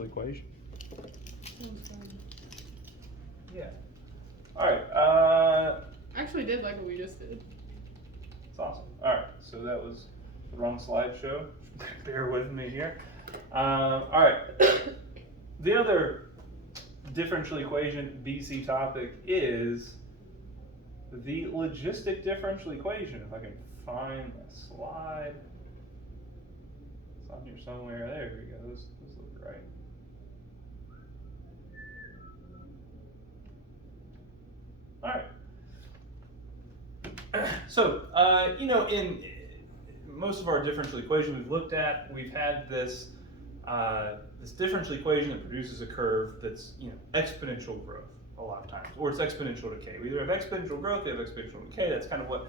differential equation. Yeah. All right. I actually did like what we just did. That's awesome. All right. So that was the wrong slideshow. Bear with me here. All right. The other differential equation BC topic is the logistic differential equation. If I can find a slide. It's on here somewhere. There we go. This looks right. All right. So, in most of our differential equations we've looked at, we've had this this differential equation that produces a curve that's exponential growth a lot of times, or it's exponential decay. We either have exponential growth, we have exponential decay. That's kind of what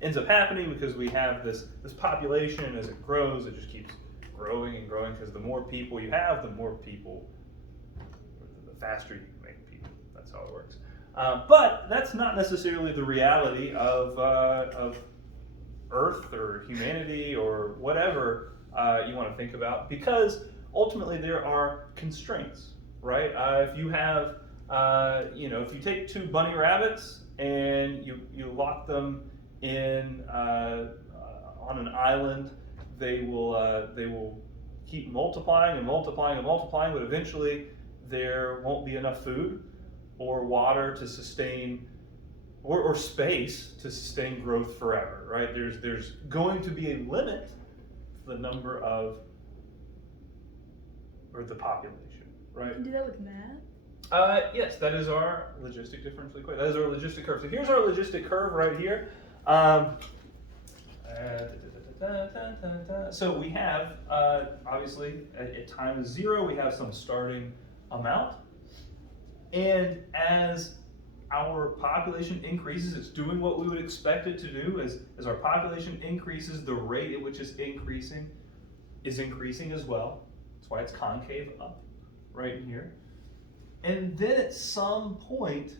ends up happening because we have this population, and as it grows, it just keeps growing and growing because the more people you have, the faster you can make people. That's how it works. But that's not necessarily the reality of Earth or humanity or whatever you want to think about, because ultimately there are constraints, right? If you have, if you take two bunny rabbits and you lock them in on an island, they will keep multiplying and multiplying and multiplying, but eventually there won't be enough food or water to sustain, or space to sustain growth forever, right? There's going to be a limit to the number of, or the population, right? You can do that with math? Yes, that is our logistic differential equation. That is our logistic curve. So here's our logistic curve right here. So we have, obviously, at time 0, we have some starting amount. And as our population increases, it's doing what we would expect it to do. As our population increases, the rate at which it's increasing is increasing as well. That's why it's concave up right here. And then at some point,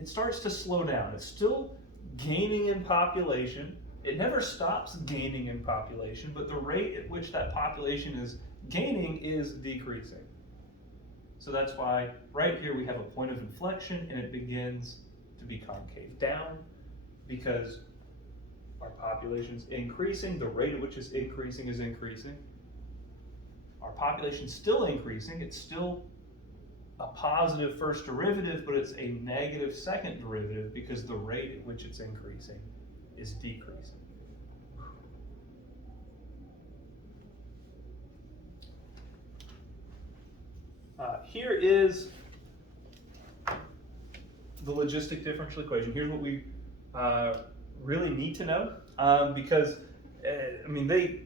it starts to slow down. It's still gaining in population. It never stops gaining in population, but the rate at which that population is gaining is decreasing. So that's why right here we have a point of inflection, and it begins to be concave down because our population's increasing. The rate at which it's increasing is increasing. Our population's still increasing. It's still a positive first derivative, but it's a negative second derivative because the rate at which it's increasing is decreasing. Here is the logistic differential equation. Here's what we really need to know because, they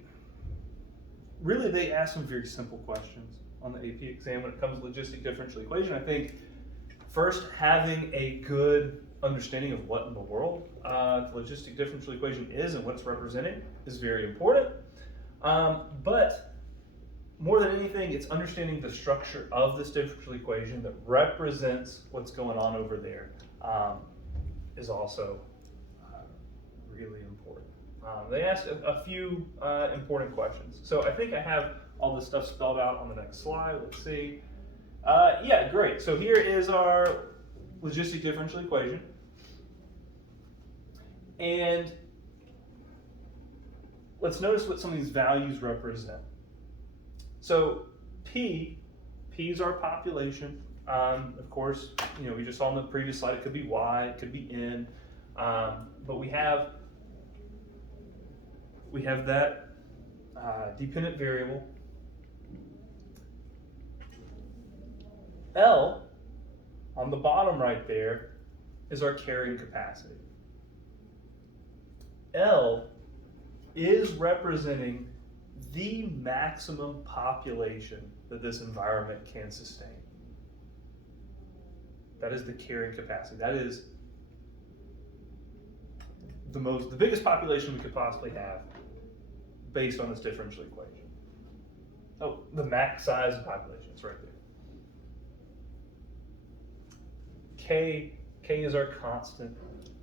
ask some very simple questions on the AP exam when it comes to logistic differential equation. I think first, having a good understanding of what in the world the logistic differential equation is and what's represented is very important. But more than anything, it's understanding the structure of this differential equation that represents what's going on over there is also really important. They asked a few important questions. So I think I have all this stuff spelled out on the next slide. Let's see. Yeah, great. So here is our logistic differential equation. And let's notice what some of these values represent. So P is our population. Of course, we just saw on the previous slide, it could be Y, it could be N, but we have that dependent variable. L, on the bottom right there, is our carrying capacity. L is representing the maximum population that this environment can sustain. That is the carrying capacity. That is the biggest population we could possibly have based on this differential equation. Oh, the max size of population, it's right there. K is our constant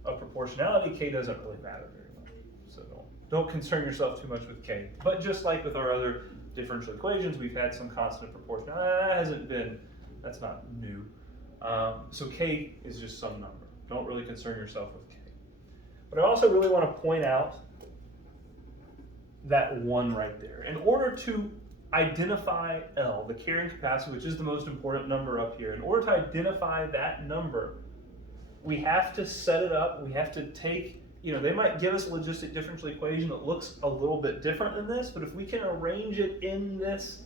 of proportionality. K doesn't really matter very much, so don't concern yourself too much with K. But just like with our other differential equations, we've had some constant proportion. That's not new. So K is just some number. Don't really concern yourself with K. But I also really want to point out that 1 right there. In order to identify L, the carrying capacity, which is the most important number up here, in order to identify that number, we have to set it up, we have to take, they might give us a logistic differential equation that looks a little bit different than this, but if we can arrange it in this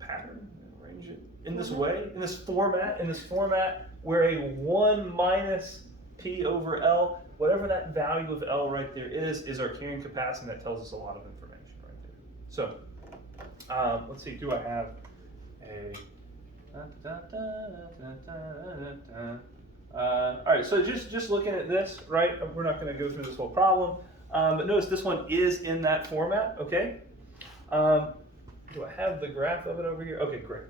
pattern, arrange it in this way, in this format where a 1 minus P over L, whatever that value of L right there is our carrying capacity. That tells us a lot of information right there. So, let's see, do I have a... all right, so just looking at this, right, we're not going to go through this whole problem, but notice this one is in that format, okay? Do I have the graph of it over here? Okay, great.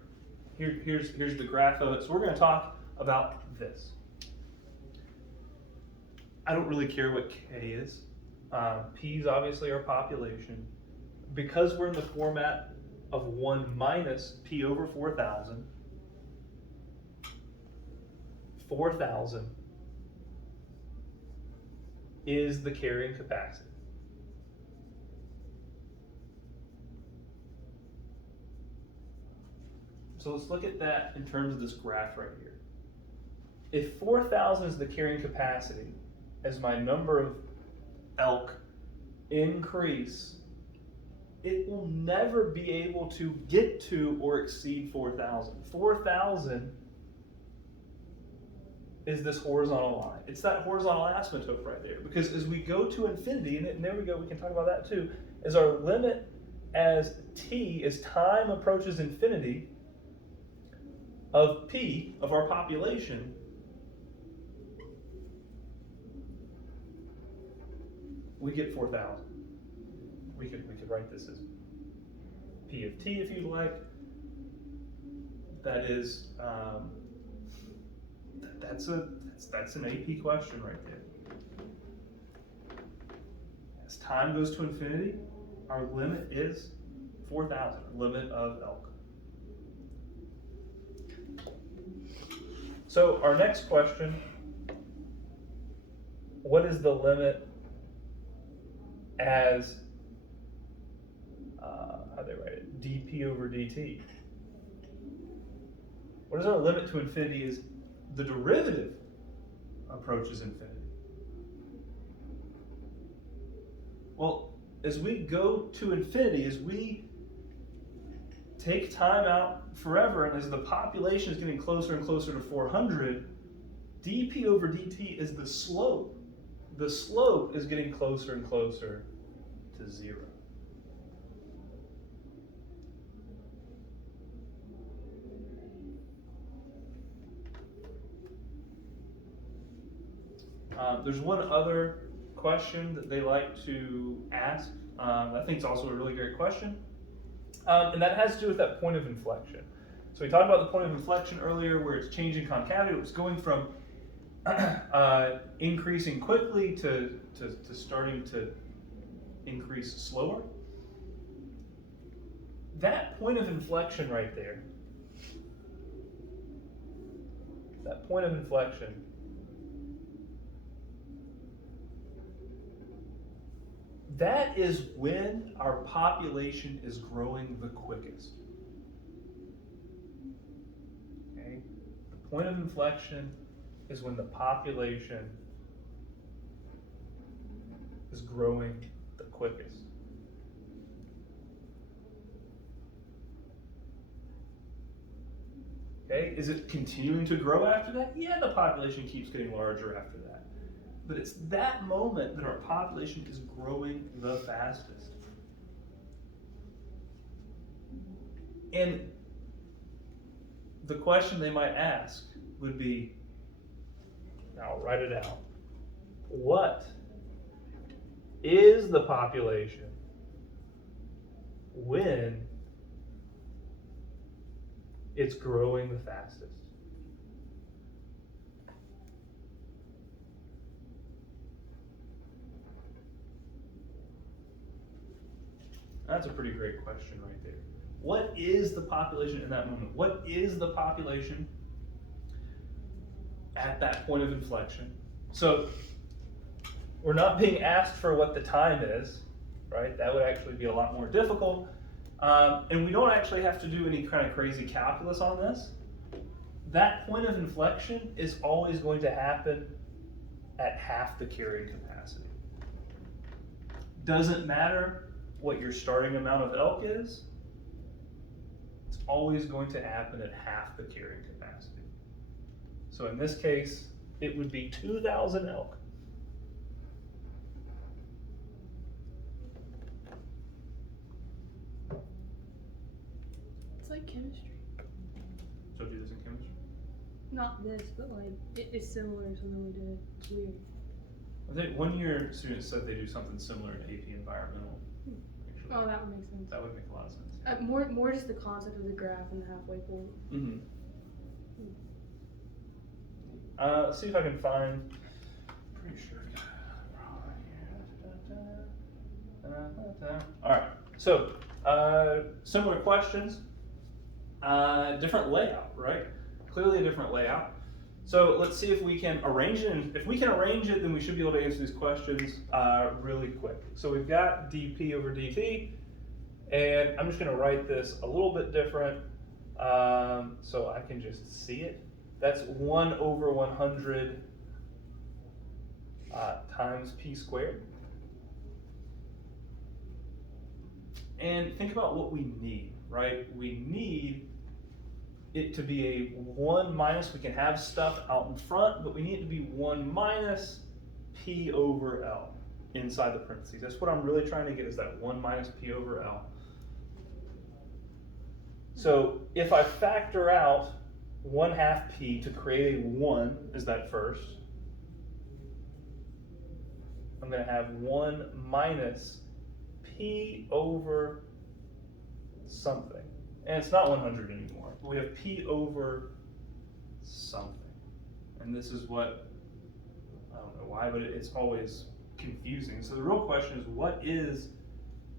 Here's the graph of it. So we're going to talk about this. I don't really care what K is. P is obviously our population. Because we're in the format of 1 minus P over 4,000, 4,000 is the carrying capacity. So let's look at that in terms of this graph right here. If 4,000 is the carrying capacity, as my number of elk increase, it will never be able to get to or exceed 4,000. 4,000 is this horizontal line. It's that horizontal asymptote right there. Because as we go to infinity, and there we go, we can talk about that too, is our limit as t, as time approaches infinity, of P, of our population, we get 4,000. We could write this as P of T if you'd like. That is, that's an AP question right there. As time goes to infinity, our limit is 4,000, limit of elk. So our next question, what is the limit as, how do they write it, dp over dt? What is our limit to infinity as the derivative approaches infinity? Well, as we go to infinity, as we take time out forever, and as the population is getting closer and closer to 400, dp over dt is the slope. The slope is getting closer and closer to 0. There's one other question that they like to ask. I think it's also a really great question. And that has to do with that point of inflection. So we talked about the point of inflection earlier where it's changing concavity. It was going from increasing quickly to starting to increase slower. That point of inflection right there, that point of inflection, that is when our population is growing the quickest. Okay? The point of inflection is when the population is growing the quickest. Okay? Is it continuing to grow after that? Yeah, the population keeps getting larger after that. But it's that moment that our population is growing the fastest. And the question they might ask would be, I'll write it out. What is the population when it's growing the fastest? That's a pretty great question right there. What is the population in that moment? What is the population at that point of inflection? So we're not being asked for what the time is, right? That would actually be a lot more difficult. And we don't actually have to do any kind of crazy calculus on this. That point of inflection is always going to happen at half the carrying capacity. Doesn't matter what your starting amount of elk is, it's always going to happen at half the carrying capacity. So in this case, it would be 2,000 elk. It's like chemistry. So do this in chemistry? Not this, but like it's similar to something we did. It's weird. I think one year students said they do something similar in AP Environmental. Actually. Oh, that would make sense. That would make a lot of sense. More just the concept of the graph and the halfway point. Mm-hmm. Let's see if I can find. Pretty sure. All right. So similar questions. Different layout, right? Clearly a different layout. So let's see if we can arrange it. And if we can arrange it, then we should be able to answer these questions really quick. So we've got dp over dt, and I'm just going to write this a little bit different so I can just see it. That's 1 over 100 times p squared. And think about what we need, right? We need it to be a 1 minus, we can have stuff out in front, but we need it to be 1 minus p over L inside the parentheses. That's what I'm really trying to get, is that 1 minus p over L. So if I factor out 1/2 p to create a 1 as that first, I'm going to have 1 minus p over something. And it's not 100 anymore. We have p over something. And this is what, I don't know why, but it's always confusing. So the real question is, what is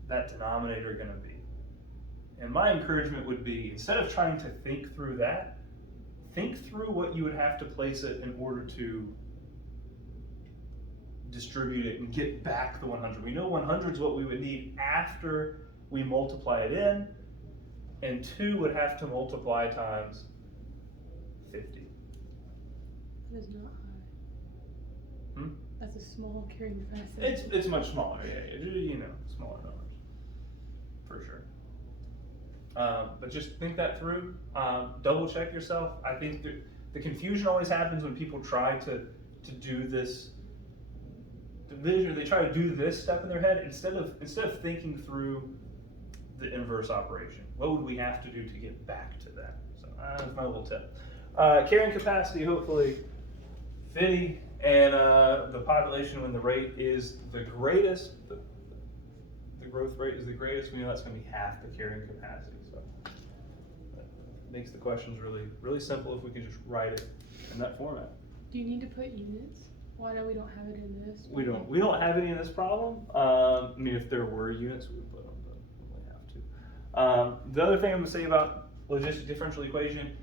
that denominator going to be? And my encouragement would be, instead of trying to think through that, think through what you would have to place it in order to distribute it and get back the 100. We know 100 is what we would need after we multiply it in, and 2 would have to multiply times 50. That is not high. Hmm? That's a small carrying capacity. It's much smaller, yeah, you know, smaller numbers, for sure. But just think that through, double check yourself. I think the confusion always happens when people try to do this division, they try to do this step in their head instead of thinking through the inverse operation. What would we have to do to get back to that? So that's my little tip. Carrying capacity, hopefully, 50, and the population when the rate is the greatest, the growth rate is the greatest, we know that's going to be half the carrying capacity. So that makes the questions really, really simple if we can just write it in that format. Do you need to put units? Well, I know we don't have it in this. We don't have any in this problem. I mean, if there were units, we would put them, but we only have to. The other thing I'm going to say about logistic differential equation,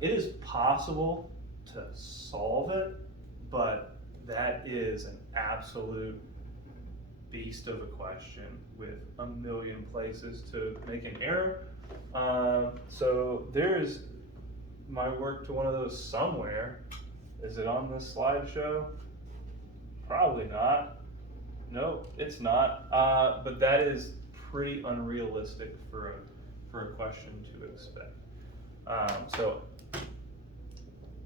it is possible to solve it, but that is an absolute beast of a question with a million places to make an error. So there is my work to one of those somewhere. Is it on this slideshow? Probably not. No, it's not. But that is pretty unrealistic for a question to expect. So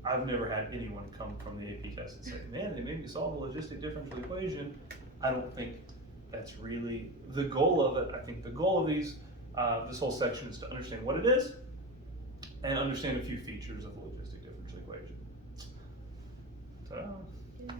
I've never had anyone come from the AP test and say, man, they made me solve a logistic differential equation. I don't think that's really the goal of it. I think the goal of this whole section is to understand what it is and understand a few features of the logistic differential equation. Ta-da.